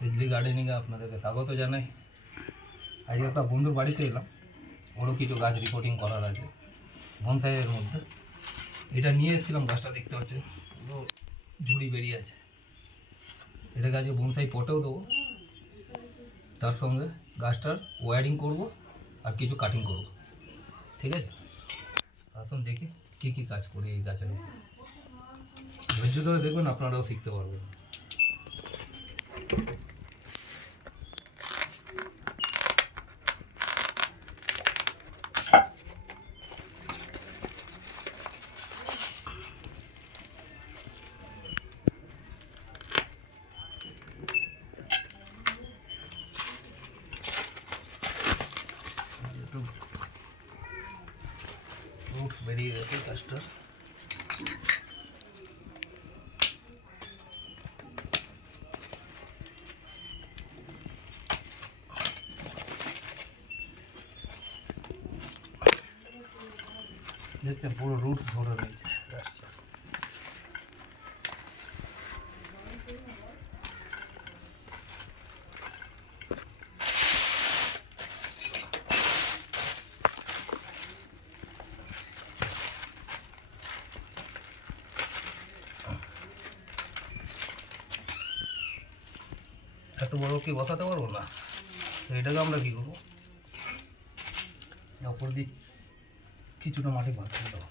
দিল্লি গার্ডেনিংয়ে আপনাদেরকে স্বাগত জানাই। আজকে একটা বন্ধুর বাড়িতে এলাম, ওরও কিছু গাছ রিপোর্টিং করার আছে বনসাইয়ের মধ্যে। এটা নিয়ে এসেছিলাম, গাছটা দেখতে পাচ্ছেন পুরো ঝুড়ি বেরিয়ে আছে। এটা গাছে বনসাই পটেও দেবো, তার সঙ্গে গাছটার ওয়ারিং করব আর কিছু কাটিং করব, ঠিক আছে? আসুন দেখি কী কী কাজ করি এই গাছের উপর। ধৈর্য ধরে দেখবেন, আপনারাও শিখতে পারবেন। রুটস বেরিয়ে গেছে গাছটার। দেখছেন পুরো রুটস ধরে রয়েছে গাছটার। এত বড় কি বসাতে পারবো না, তো এটাকে আমরা কী করবো, অপর দিক কিছুটা মাটি বাদ করে দেবো।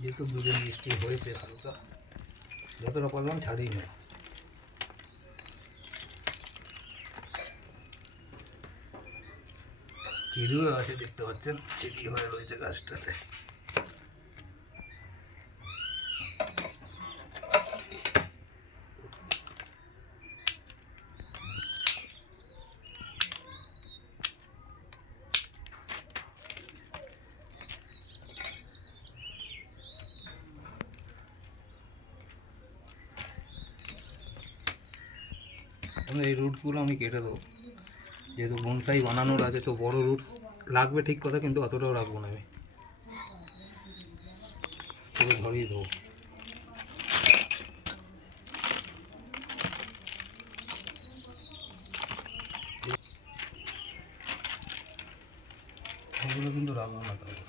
যেহেতু দুদিন বৃষ্টি হয়েছে হালকা, যতটা পারলাম ছাড়িয়ে নেব। চেরিও আছে, দেখতে পাচ্ছেন চেরি হয়ে রয়েছে গাছটাতে। এই রুটসগুলো আমি কেটে দেবো, যেহেতু বনসাই বানানোর আছে, তো বড় রুটস লাগবে ঠিক কথা, কিন্তু অতটাও রাখবো না, আমি পুরো ধরিয়ে দেবো। ওগুলো কিন্তু রাখবো না তাহলে।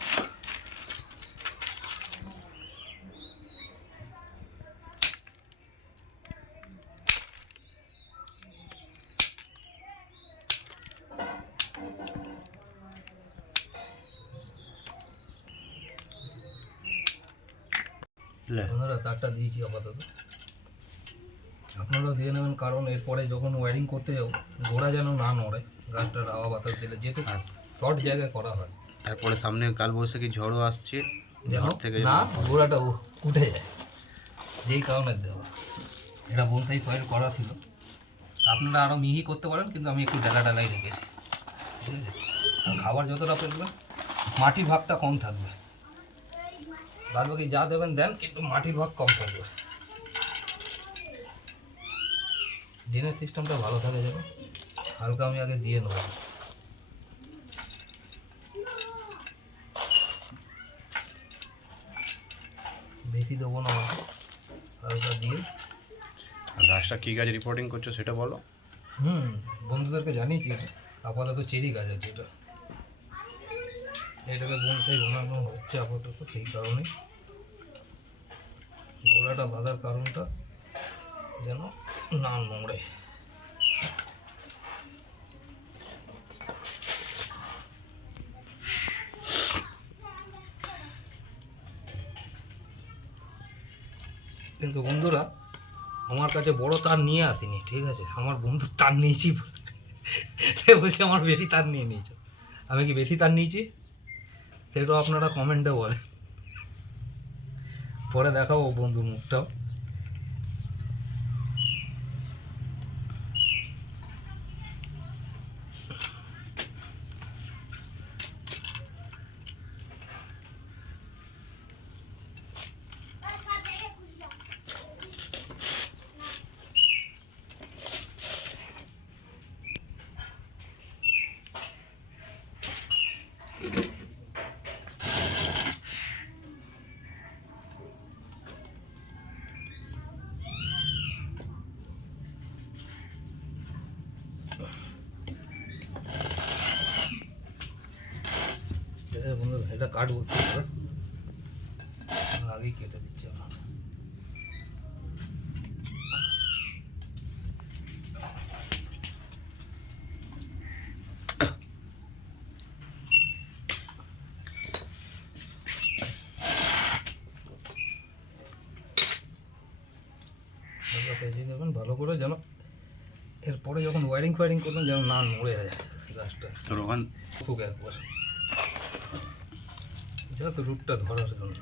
বন্ধুরা তারটা দিয়েছি আপাতত, আপনারাও দিয়ে নেবেন, কারণ এরপরে যখন ওয়্যারিং করতে যাবো গোড়া যেন না নড়ে, গাছটার হাওয়া বাতাস দিলে, যেহেতু শর্ট জায়গায় করা হয়। তারপরে সামনে কালবৈশাখী ঝড়ও আসছে, যেন না গোড়াটা উঠে যায়, যেই কারণে দেওয়া। এটা বনসাই সয়েল করা ছিল, আপনারা আরও মিহি করতে পারেন, কিন্তু আমি একটু ডালা ডালাই রেখেছি, ঠিক আছে? আর খাবার যতটা ফেলবেন মাটির ভাগটা কম থাকবে, বাদ বাকি যা দেবেন দেন, কিন্তু মাটির ভাগ কম থাকবে। ড্রেনেজ সিস্টেমটা ভালো থাকে যাবে। হালকা আমি আগে দিয়ে নেব, বেশি দেবো না, হালকা দিয়ে। গাছটা কী গাছ রিপোর্টিং করছো সেটা বলো। বন্ধুদেরকে জানিয়েছি, এটা আপাতত চেরি গাছ আছে, এটাকে বনসাই বানানো হচ্ছে আপাতত, সেই কারণে গোড়াটা বাঁধার কারণটা যেন না নোংরে। কিন্তু বন্ধুরা আমার কাছে বড় তার নিয়ে আসিনি, ঠিক আছে? আমার বন্ধু তার নিয়েছি বলছে আমার বেশি তার নিয়ে নিয়েছো। আমি কি বেশি তার নিয়েছি সেটাও আপনারা কমেন্টে বলেন। পরে দেখাবো বন্ধুর মুখটাও। বন্ধুরা এটা কাটবো, আগেই কেটে দিচ্ছি আমরা। পেঁচিয়ে দেবেন ভালো করে, যেন এরপরে যখন ওয়ারিং ফায়ারিং করবেন যেন না নড়ে যায় গাছটা, তোর ওখান শুকে একবার জাস্ট রুটটা ধরার জন্য।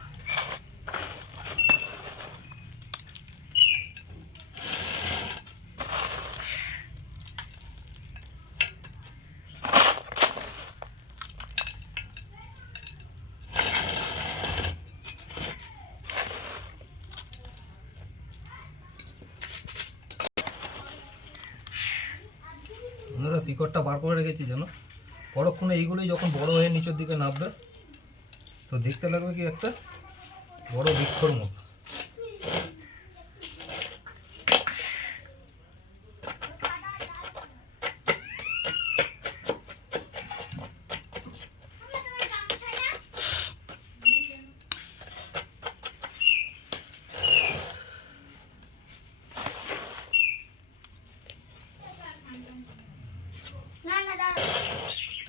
বন্ধুরা শিকড়টা বার করে রেখেছি যেন পরক্ষণে এইগুলোই যখন বড় হয়ে নিচের দিকে নামবে তো দেখতে লাগবে কি একটা বড় বৃক্ষর মতো।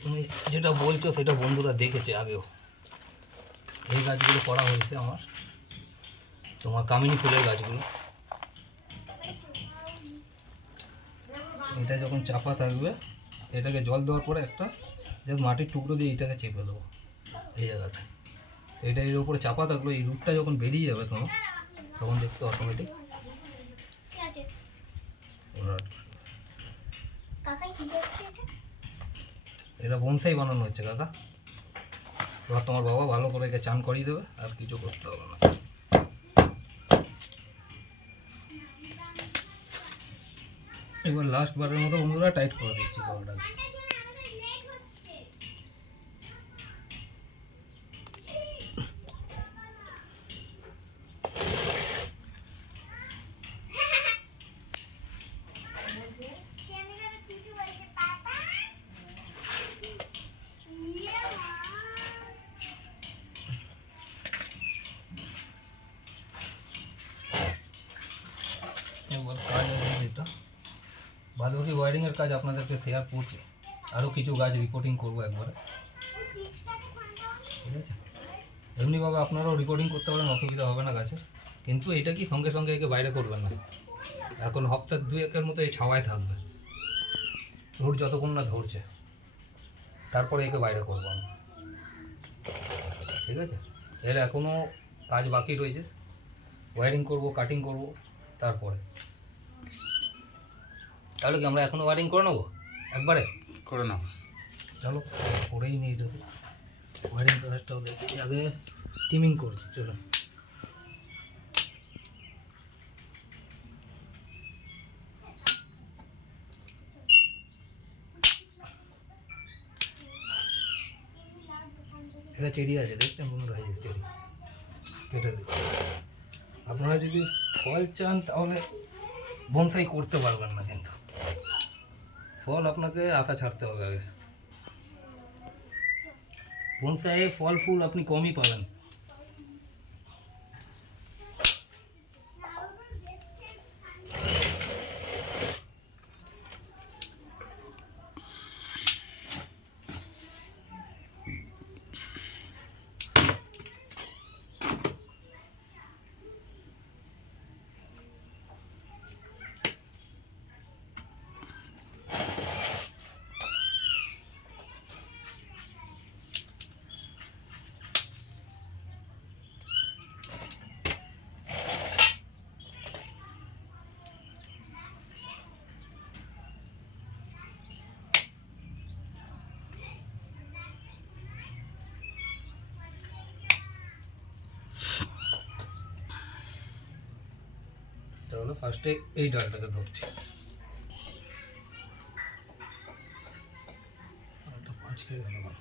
তুমি যেটা বলছো সেটা বন্ধুরা দেখেছে আগেও, এই গাছগুলো করা হয়েছে আমার, তোমার কামিনী ফুলের গাছগুলো। এটা যখন চাপা থাকবে এটাকে জল দেওয়ার পরে একটা জাস্ট মাটির টুকরো দিয়ে এটাকে চেপে দেবো এই জায়গাটা, এটা এর উপরে চাপা থাকলো, এই রুটটা যখন বেরিয়ে যাবে তোমার তখন দেখতে অটোমেটিক। এটা বনসাই বানানো হচ্ছে কাকা, এবার তোমার বাবা ভালো করে একে চান করিয়ে দেবে, আর কিছু করতে হবে না। এবার লাস্ট বারের মতো বন্ধুরা টাইট করে দিচ্ছি পাউডারটাকে। এবার কাজ আছে যেটা বাদ বাকি ওয়ারিংয়ের কাজ আপনাদেরকে শেয়ার করছি, আরও কিছু গাছ রিপোর্টিং করবো একবারে, ঠিক আছে? এমনিভাবে আপনারাও রিপোর্টিং করতে পারেন, অসুবিধা হবে না গাছের, কিন্তু এটা কি সঙ্গে সঙ্গে একে বাইরে করবেন না, এখন হপ্তাহ 2-1 মতো এই ছাওয়ায় থাকবে, রোদ যতক্ষণ না ধরছে তারপরে একে বাইরে করবো আমি, ঠিক আছে? এর এখনও কাজ বাকি রয়েছে, ওয়ারিং করব, কাটিং করব, তারপরে তাহলে কি আমরা এখনও ওয়ারিং করে নেবো একবারে? করে নাও। চলো করেই নিই, দেখো ওয়ারিং কাজটাও দেখি, আগে টিমিং করছি। চলো এটা চেরি আছে, দেখছেন বন্ধুরা, এই চেরি কেটে দিচ্ছি। আপনারা যদি ফল চান তাহলে বনসাই করতে পারবেন না, কিন্তু ফল আপনাকে আশা ছাড়তে হবে আগে। বনসাইয়ে ফল ফুল আপনি কমই পাবেন। হলো ফার্স্টে এই ডালটাকে ধরছি, ডালটা পাঁচকে গেল না।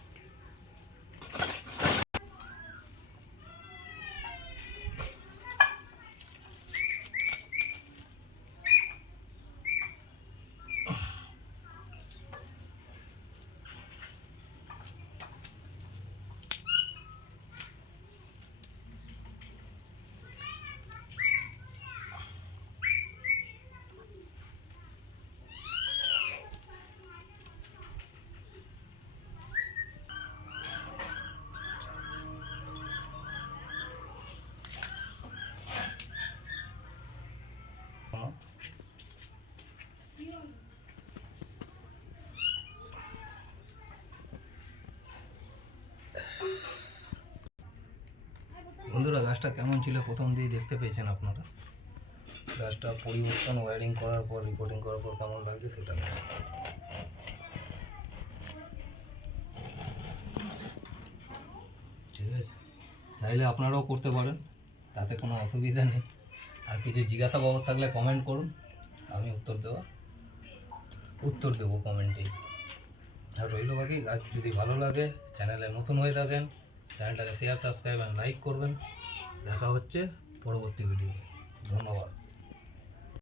বন্ধুরা গাছটা কেমন ছিল প্রথম দিয়ে দেখতে পেয়েছেন আপনারা। গাছটা পরিবর্তন ওয়্যারিং করার পর রিপোর্টিং করার পর কেমন লাগছে সেটা দেখুন। ঠিক আছে, চাইলে আপনারাও করতে পারেন, তাতে কোনো অসুবিধা নেই। আর কিছু জিজ্ঞাসাবাবদ থাকলে কমেন্ট করুন, আমি উত্তর দেবো কমেন্টেই। আর রইল বাকি, গাছ যদি ভালো লাগে, চ্যানেলে নতুন হয়ে থাকেন, চ্যানেলটাকে শেয়ার সাবস্ক্রাইব অ্যান্ড লাইক করবেন। দেখা হচ্ছে পরবর্তী ভিডিও। ধন্যবাদ।